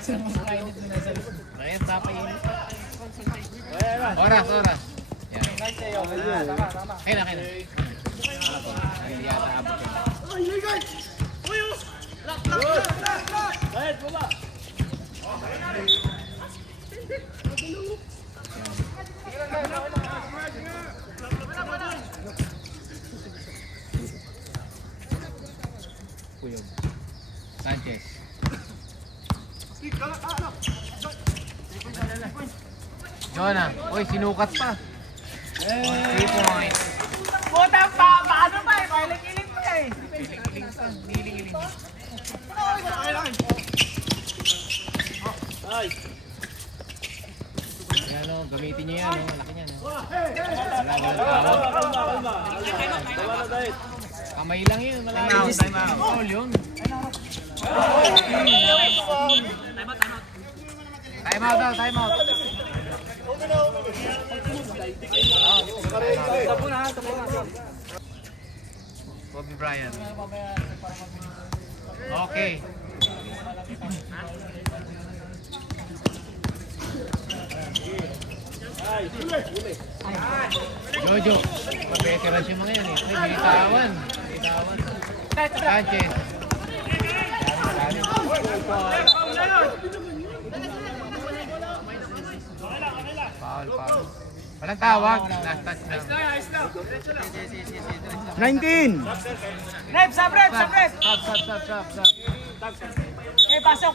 Sino mas mainit mo nasa loob? Ayan, tapay yun. Oras. Yan. Kaya na. Ay, yata abot yun. Puyog. Sanchez. Jonah. Uy, sinukat pa. 3 points. Puta pa! Paano pa eh? Pailing-iling pa eh! Hiling-hiling. Ayan o, gamitin nyo yan o. Laki niyan o. Walang tawag. Kamay lang yun. Time out. Foul yun. Time out daw, time out. Kobe Bryant. Okay. Jojo. Veteran yung mga yan eh. Ay, bilitawan. Sanchez. Foul. Walang tawag. Last touch lang. 19. Rep, sub, rep, sub, rep. Stop. Eh, pasok.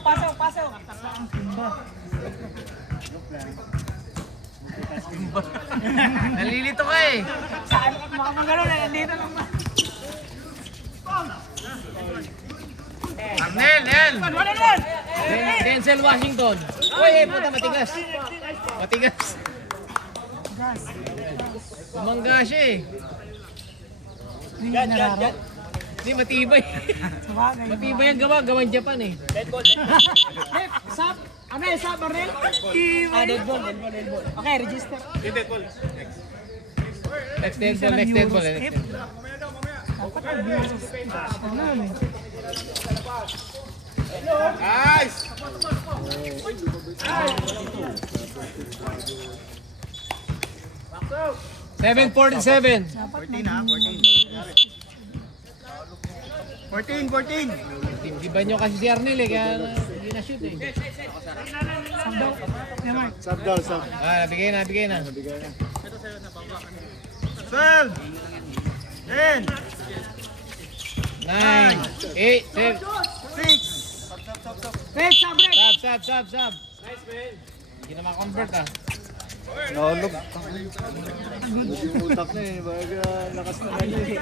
Nalilito ka eh. Saan? Mga magano'n na, nandito lang ba? Arnel, yan. Wala naman! Denzel Washington. Uy, puta, matigas. Umangga siya eh. Hindi, matibay. Matibay ang gawang Japan eh. Rep, sub. Ano yung sub, Arnel? Dead ball. Okay, register. Next dead ball. Nice! 7:47. 14. Di ba nyo kasi si Arnel eh, kaya hindi na shoot eh. Sub daw, sub. Nabigay na. 12. 10. 9, 8, 7. 6. Rep, sub, rep. Sub. Hindi na makonvert ah. Nahulog. Utak na eh. Baga lakas na ano eh.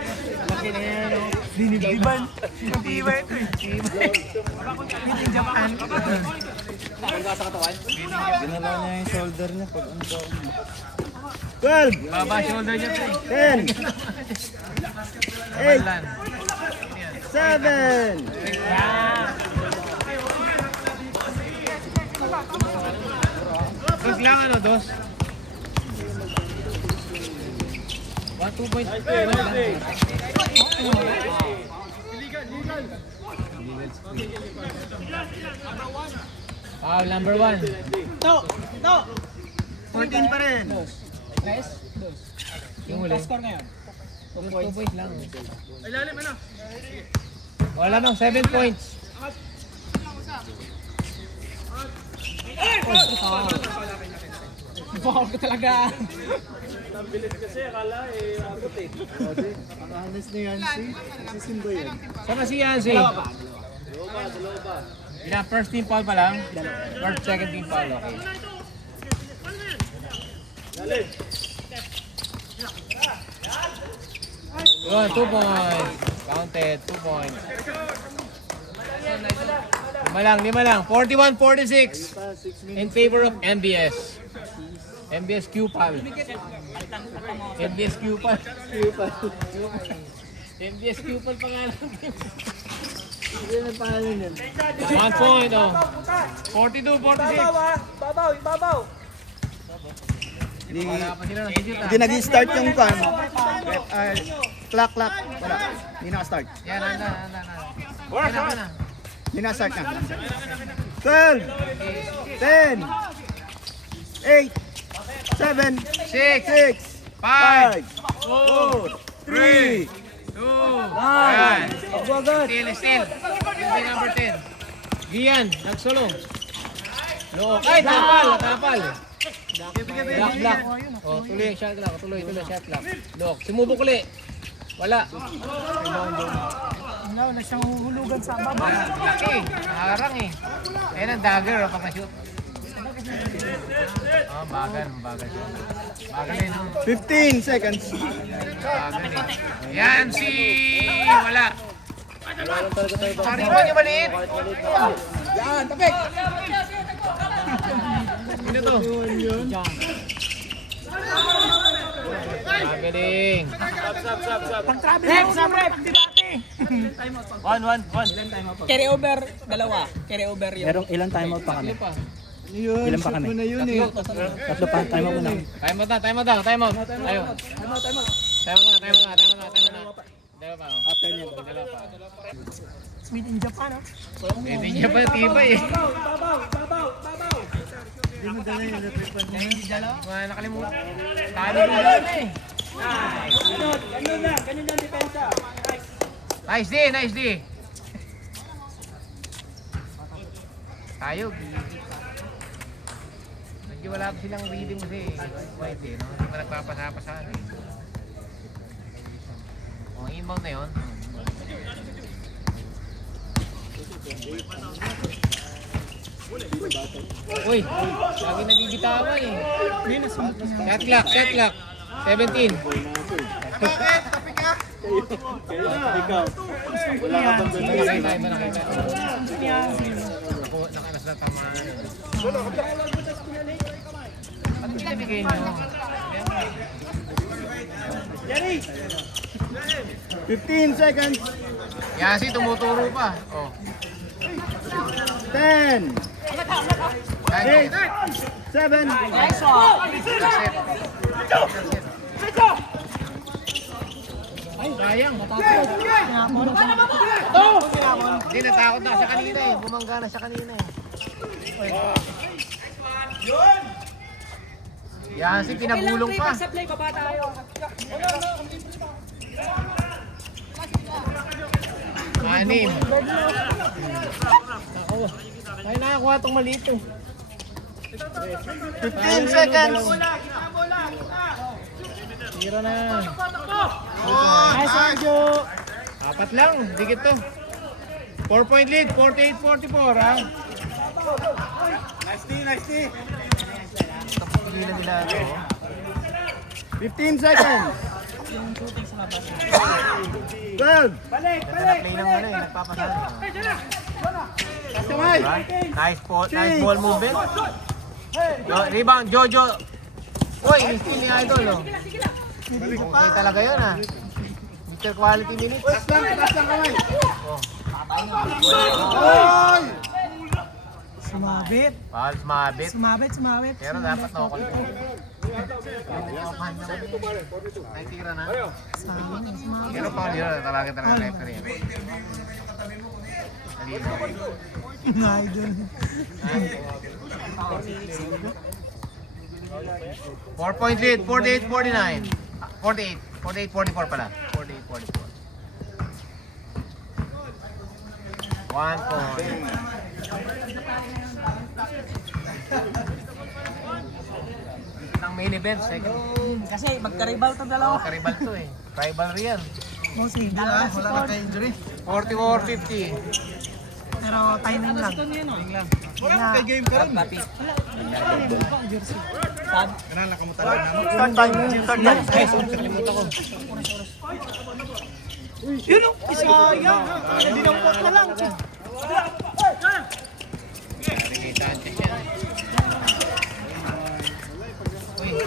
Laki na yan o. Dinibdiban. Matibay ito eh. Meeting Japan. Ginala niya yung shoulder niya pag ano daw. 12. Baba shoulder niya pre. 10. Babalan. 7. Dos lang ano, dos? 2 points. Foul number 1. No. 14 pa rin. Yung huli. Score ngayon. 2 points lang. Wala nang 7 points. Foul ko talaga. Honest na yan si Simba yan. Saan na si Yancy? First team foul pa lang? First, second team foul, okay. Yun, 2 points. Counted, 2 points. Lima lang. 41-46 in favor of MBS. MBS Q-Pal. MBS Q-Pal. MBS Q-Pal pangalan. 1 point, oh. 42-46. Babaw. Wala pa sila nag-shoot, ah. Hindi nag-start yung kan. Clock. Wala. Hindi naka-start. Yan, anda. Yan. Hindi naka-start na. 12. 10. 8. 7. 6, 5. 5, 4. 3. 2, yan. Still. Yung number 10. Gian, nagsulong. Loob. Ay, tapal. Black. Oh, tuloy yung shot clock. Tuloy shot clock. Look, sumubok uli. Wala. Wala siyang huhulugan sa baba. Laki. Naharang eh. Ayan ang dagger pag na-shoot. Oh, bagal siya. Bagal eh, no? 15 seconds. Bagal eh. Yan si... Wala. Hariman yung maliit. Yan, tapik. Sino to? Magaling. Rep, sub, rep. Di dati. 1. Carry over, dalawa. Carry over yun. Merong ilang timeout pa kami? Ano pa? Yun, Ilan pa shoot kami? mo na yun eh. Tatlo pa, timeout muna. Time out. Tayo. Time out. Dalawa pa. Oh. After niya, Dalawa pa. Made in Japan, no? Hindi niya pa tibay eh. Hindi mo dala yung retrieval niya. Mga nakalimutan. Talo na lang eh. Ganyan lang depensa. Nice D. Tayo. medyo wala pa silang reading kasi white eh, no? Hindi pa nagpapasapasahan eh. O, inbound na yun. Uy, lagi nabibitawan eh. Shot clock, shot clock. 17. Bakit? Tapi ka? Ikaw. Wala ka bang doon? Malaki tayo. Ako, nakalas na tamaan. Ba't pinabigay nyo? Jerry! 15 seconds. Yasi, tumuturo pa. Oh. 10, 8, 7. Nice one! Sayang. Hindi, natakot na siya kanina eh. Bumangga na siya kanina eh. Yasi, pinagulong pa. Play, baba tayo. Anim. Ako. Ay, nakakuha itong maliit eh. 15 seconds. Tira na. Nice one, Joe. Apat lang. Dikit to. 4-point lead. 48-44 ha. Nice tea. Pagilan nila ito. 15 seconds. 12. Nagpa-play ng ano eh. Nagpapasahan. Diba? Nice ball movement. Rebound, Jojo. Uy, steal ni Idol oh. Okay talaga yun ah. Mr. Quality Minutes. Taas lang kamay. Oh. Oy! Sumabit. Foul, sumabit. Pero dapat no-call ko. Ay, tira na. Pero foul yun. Talaga referee. Idol. 4-point lead, 48-49. 48-44 pala. 48-44. 1 point. Ang main event, second. Kasi magka-rival to dalawa. Karibal to eh. Rivalry yan. Mostly, dalawa si Ford. injury. 44-50. Pero timing lang. Wala kay game ka rin. Tab. Ganun lang kamuta lang. Start time. Yun o, isayang. Dinampot na lang. Sanchez yan eh.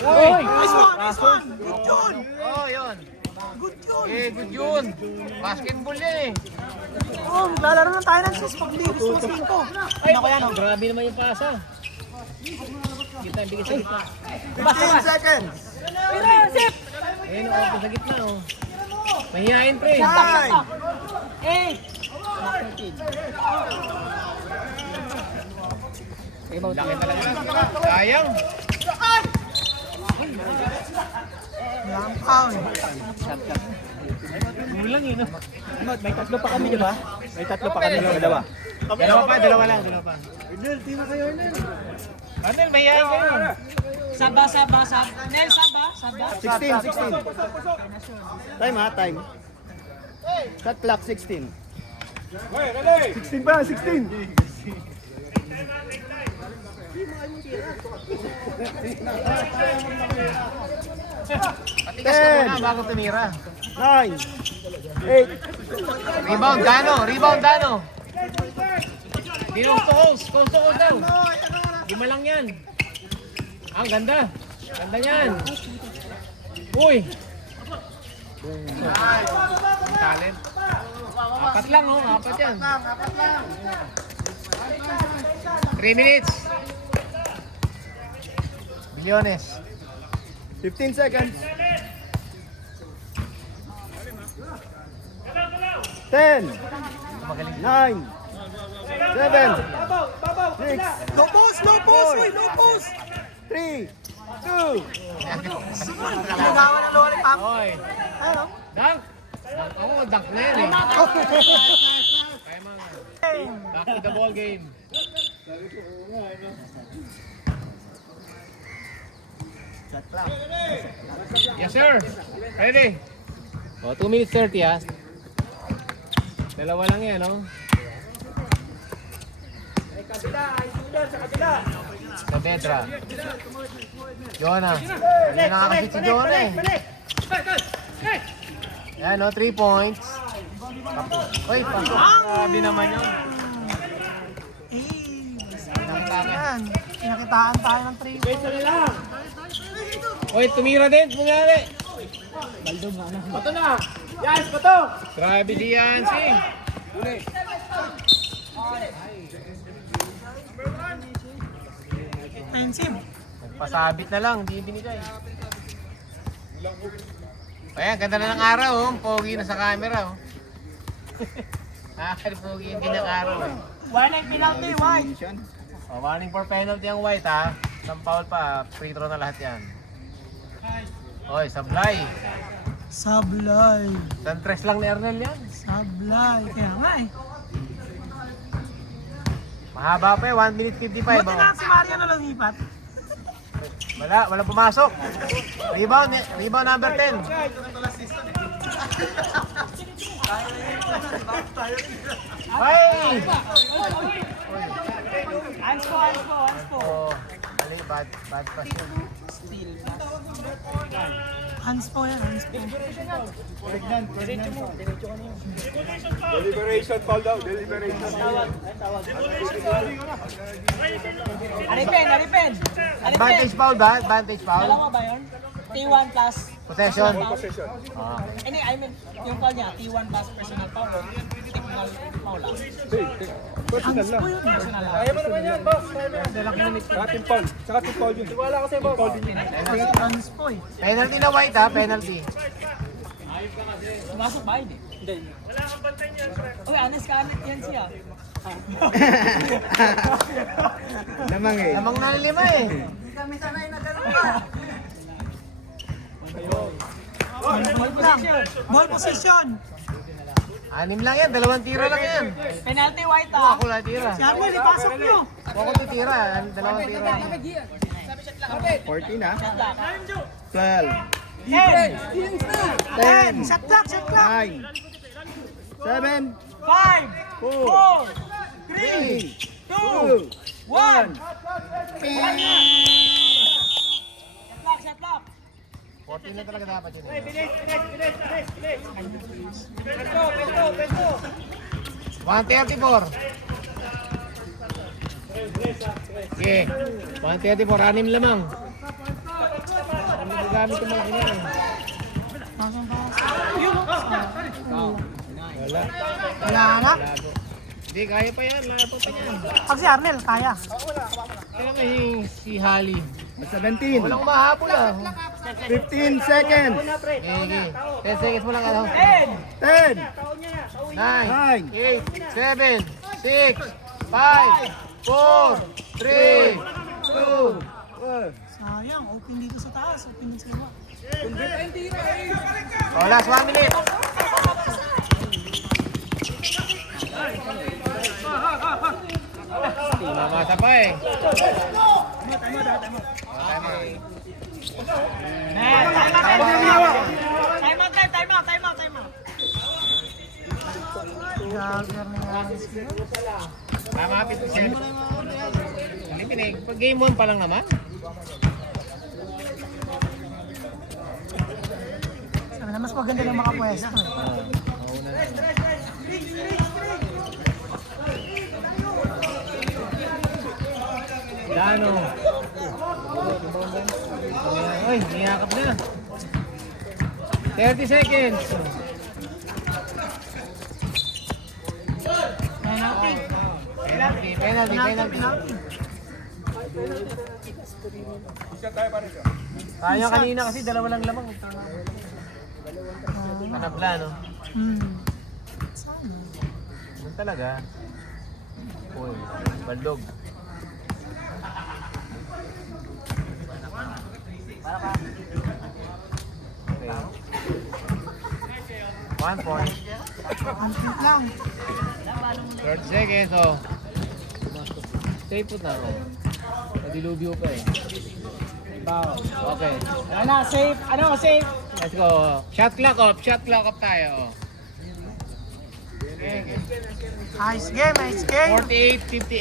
Uy! Nice one! Good yun! Oh, yun. Good yun! Eh, good yun. Basketball yan eh. Oh, maglalaro na tayo ng 6 pag linis mo 5. Ay, ako yan. Grabe naman yung pasa. Kita, bigay sa gitna. 15 seconds. Pero, Sip! Ayun, oh, sa gitna oh. Mahihain pre. 9! 8! Laki talaga. Sayang. Lampaw. Gulang yun oh. May tatlo pa kami, di ba? May tatlo pa kami ng dalawa. Dalawa pa. Manel, mahihain kayo. Saba. Nel, saba. 16. Time ha, time. Shot clock 16. 16 pa, 16. Patigas ka muna bago tumira. 9, 8, Rebound, Dano. Dinong to host. Coast to host daw. Lima lang yan. Ang ganda. Ganda yan. Uy. Talent. Apat lang oh. Apat yan. 3 minutes. Milyones. 15 seconds. 10, 9, 7, 6, No post! Uy, no post! 3, 2, Nagawa ng lollipop. Oy. Ano? Dunk. Ako, dunk na yan eh. Kaya mga. Back to the ball game. Yes, sir. Ready? O, 2 minutes 30, ha? Dalawa lang yan, no? Kabila, ay sudan sa kabila. Sa Petra. Jonah. Hindi nakakasit si Jonah, eh. Yan, no? 3 points. Uy, pasok. Grabe naman yun. Yan. Pinakitaan tayo ng 3 points. Uy, tumira din. Tumira. Bato na. Yes, bato. Grabe si Yancy. Offensive. Nagpasabit na lang, di binigay. Ayan, ganda na ng araw, oh. Pogi na sa camera, oh. Pogi yung ng araw, eh. Warning penalty, White. Oh, warning for penalty ang White, ha. Isang foul pa, free throw na lahat yan. Oy, sablay. Sablay. Santres lang ni Ernel yan. Sablay. Kaya nga eh. Mahaba pa eh, 1 minute 55. Buti na si Mario na lumipat. Wala pumasok. Rebound number 10. Ay! Hands po. Oh, mali, bad pass yun. Hands po yan, hands po. Deliberation foul daw. Deliberation. Aripin. Advantage foul ba? Advantage foul? Dalawa ba yun? T1 plus Possession. Possession. Ah. I mean, yung foul niya, T1 plus personal foul o technical foul lang. Personal lang. Personal lang. Kaya mo naman yan, boss. Saka team foul. Saka team foul yun. Wala kasi, boss. Hands po eh. Penalty na White, ha? Penalty. Pumasok ba yun eh? Hindi. Wala kang bantay niyan, pre. Uy, honest ka yan siya. Lamang eh. Lamang na 5 eh. Ball position. 6 lang yan, 2 tira lang yan. Penalty White Ako lang tira. Si Arnel, ipasok nyo. Ako titira, 2 tira. 14 ah. Shot clock. 12. 10. Shot clock. 9. 7. 5, 4, 3. 2, 1. Shot clock. 14 na talaga dapat yun. Bilis. Pesto. 134. Okay. 134, 6 lamang. Ano gagamit yung mga kinyan? Wala. Wala na. Hindi, kaya pa yan. Labo pa yan. Pag si Arnel, kaya. Kaya nga si Hali. 17. Walang mahabol ah. 15 seconds. Okay. 10 seconds mo lang ano. 10. 9, 8, 7, 6, 5, 4, 3, 2. Sayang, open dito sa taas. Open dito sa baba. Oh, last 1 minute. Mamasa pa eh. Time out. Tama, 57. Pag game 1 pa lang naman. Sabi na mas maganda lang makapwesto. Mauna na. Dano. Ay, niyakap na. 30 seconds. Penalty. Kaya kanina kasi 2 lang lamang. Kanabla, no? Sana. Yun talaga. Uy, baldog. Okay. 1 point. Ang cute lang. 30 seconds, oh. Stay put na ako. Nadilubyo pa eh. Okay. Ayan na, safe. Ano, safe. Let's go. Shot clock off tayo. Okay. Nice game, nice game. 48-58.